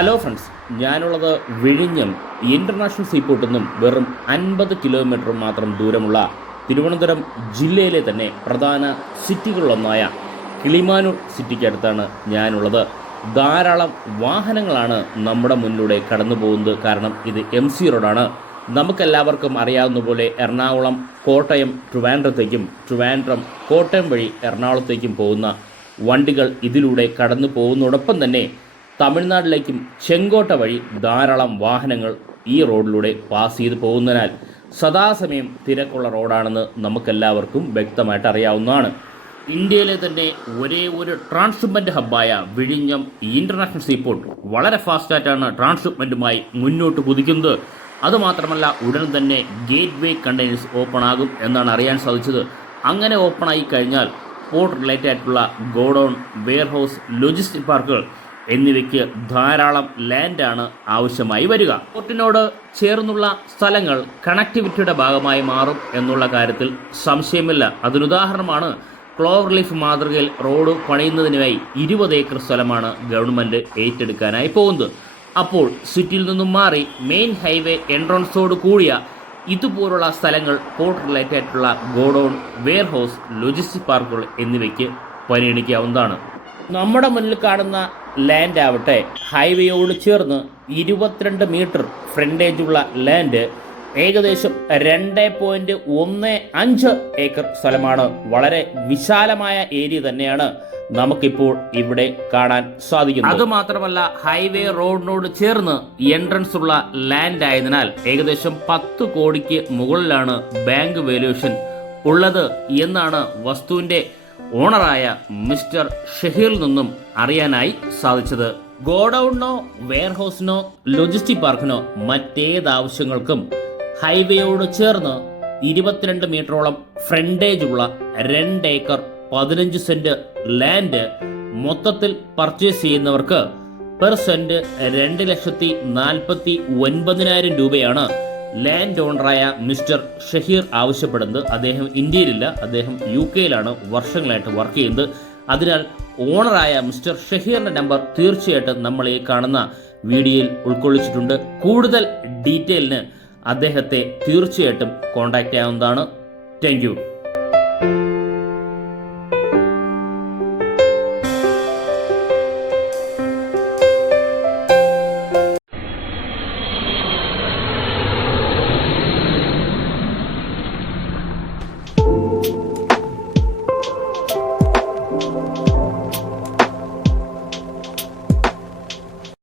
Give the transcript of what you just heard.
Hello friends, ഞാനുള്ളത് വിഴിഞ്ഞം international സീപോർട്ടിൽ നിന്നും വെറും 50 കിലോമീറ്റർ മാത്രം ദൂരമുള്ള തിരുവനന്തപുരം ജില്ലയിലെ തന്നെ പ്രധാന സിറ്റികളിലൊന്നായ കിളിമാനൂർ സിറ്റിക്കടുത്താണ് ഞാനുള്ളത്. ധാരാളം വാഹനങ്ങളാണ് നമ്മുടെ മുന്നിലൂടെ കടന്നു പോകുന്നത്. കാരണം ഇത് MC റോഡാണ്. നമുക്കെല്ലാവർക്കും അറിയാവുന്ന പോലെ എറണാകുളം കോട്ടയം ട്രിവാൻഡ്രത്തേക്കും ട്രിവാൻഡ്രം കോട്ടയം വഴി എറണാകുളത്തേക്കും പോകുന്ന വണ്ടികൾ ഇതിലൂടെ കടന്നു പോകുന്നതോടൊപ്പം തന്നെ തമിഴ്നാട്ടിലേക്കും ചെങ്കോട്ട വഴി ധാരാളം വാഹനങ്ങൾ ഈ റോഡിലൂടെ പാസ് ചെയ്ത് പോകുന്നതിനാൽ സദാസമയം തിരക്കുള്ള റോഡാണെന്ന് നമുക്കെല്ലാവർക്കും വ്യക്തമായിട്ട് അറിയാവുന്നതാണ്. ഇന്ത്യയിലെ തന്നെ ഒരേ ഒരു ട്രാൻസ്ഷിപ്മെൻറ്റ് ഹബ്ബായ വിഴിഞ്ഞം ഇൻ്റർനാഷണൽ സീപോർട്ട് വളരെ ഫാസ്റ്റായിട്ടാണ് ട്രാൻസ്ഷിപ്മെൻറ്റുമായി മുന്നോട്ട് കുതിക്കുന്നത്. അതുമാത്രമല്ല, ഉടൻ തന്നെ ഗേറ്റ് വേ കണ്ടെയ്നേഴ്സ് ഓപ്പൺ ആകും എന്നാണ് അറിയാൻ സാധിച്ചത്. അങ്ങനെ ഓപ്പണായി കഴിഞ്ഞാൽ പോർട്ട് റിലേറ്റഡ് ആയിട്ടുള്ള ഗോഡൗൺ, വെയർഹൗസ്, ലോജിസ്റ്റിക് പാർക്കുകൾ എന്നിവയ്ക്ക് ധാരാളം ലാൻഡാണ് ആവശ്യമായി വരിക. പോർട്ടിനോട് ചേർന്നുള്ള സ്ഥലങ്ങൾ കണക്ടിവിറ്റിയുടെ ഭാഗമായി മാറും എന്നുള്ള കാര്യത്തിൽ സംശയമില്ല. അതിനുദാഹരണമാണ് ക്ലോവർ ലീഫ് മാതൃകയിൽ റോഡ് പണിയുന്നതിനായി 20 ഏക്കർ സ്ഥലമാണ് ഗവൺമെൻറ് ഏറ്റെടുക്കാനായി പോകുന്നത്. അപ്പോൾ സിറ്റിയിൽ നിന്നും മാറി മെയിൻ ഹൈവേ എൻട്രൻസോട് കൂടിയ ഇതുപോലുള്ള സ്ഥലങ്ങൾ പോർട്ട് റിലേറ്റഡ് ആയിട്ടുള്ള ഗോഡൗൺ, വെയർഹൗസ്, ലോജിസ്റ്റിക് പാർക്കുകൾ എന്നിവയ്ക്ക് പരിഗണിക്കാവുന്നതാണ്. നമ്മുടെ മുന്നിൽ കാണുന്ന ലാൻഡ് ആവട്ടെ ഹൈവേയോട് ചേർന്ന് 22 മീറ്റർ ഫ്രണ്ടേജുള്ള ലാൻഡ് ഏകദേശം 2.15 ഏക്കർ സ്ഥലമാണ്. വളരെ വിശാലമായ ഏരിയ തന്നെയാണ് നമുക്കിപ്പോൾ ഇവിടെ കാണാൻ സാധിക്കുന്നത്. അതുമാത്രമല്ല, ഹൈവേ റോഡിനോട് ചേർന്ന് എൻട്രൻസ് ഉള്ള ലാൻഡ് ആയതിനാൽ ഏകദേശം 10 കോടിക്ക് മുകളിലാണ് ബാങ്ക് വാല്യൂഷൻ ഉള്ളത് എന്നാണ് വസ്തുവിൻ്റെ ഓണറായ മിസ്റ്റർ ഷഹീറിൽ നിന്നും അറിയാനായി സാധിച്ചത്. ഗോഡൌണിനോ വെയർഹൗസിനോ ലോജിസ്റ്റിക് പാർക്കിനോ മറ്റേതാവശ്യങ്ങൾക്കും ഹൈവേയോട് ചേർന്ന് 22 മീറ്ററോളം ഫ്രണ്ടേജ് ഉള്ള 2 ഏക്കർ 15 സെന്റ് ലാൻഡ് മൊത്തത്തിൽ പർച്ചേസ് ചെയ്യുന്നവർക്ക് പെർ സെന്റ് 2,49,000 രൂപയാണ് ലാൻഡ് ഓണറായ മിസ്റ്റർ ഷഹീർ ആവശ്യപ്പെടുന്നത്. അദ്ദേഹം ഇന്ത്യയിലില്ല, അദ്ദേഹം UK-യിലാണ് വർഷങ്ങളായിട്ട് വർക്ക് ചെയ്യുന്നത്. അതിനാൽ ഓണറായ മിസ്റ്റർ ഷഹീറിൻ്റെ നമ്പർ തീർച്ചയായിട്ടും നമ്മൾ ഈ കാണുന്ന വീഡിയോയിൽ ഉൾക്കൊള്ളിച്ചിട്ടുണ്ട്. കൂടുതൽ ഡീറ്റെയിലിന് അദ്ദേഹത്തെ തീർച്ചയായിട്ടും കോൺടാക്റ്റ് ചെയ്യാവുന്നതാണ്. Thank you.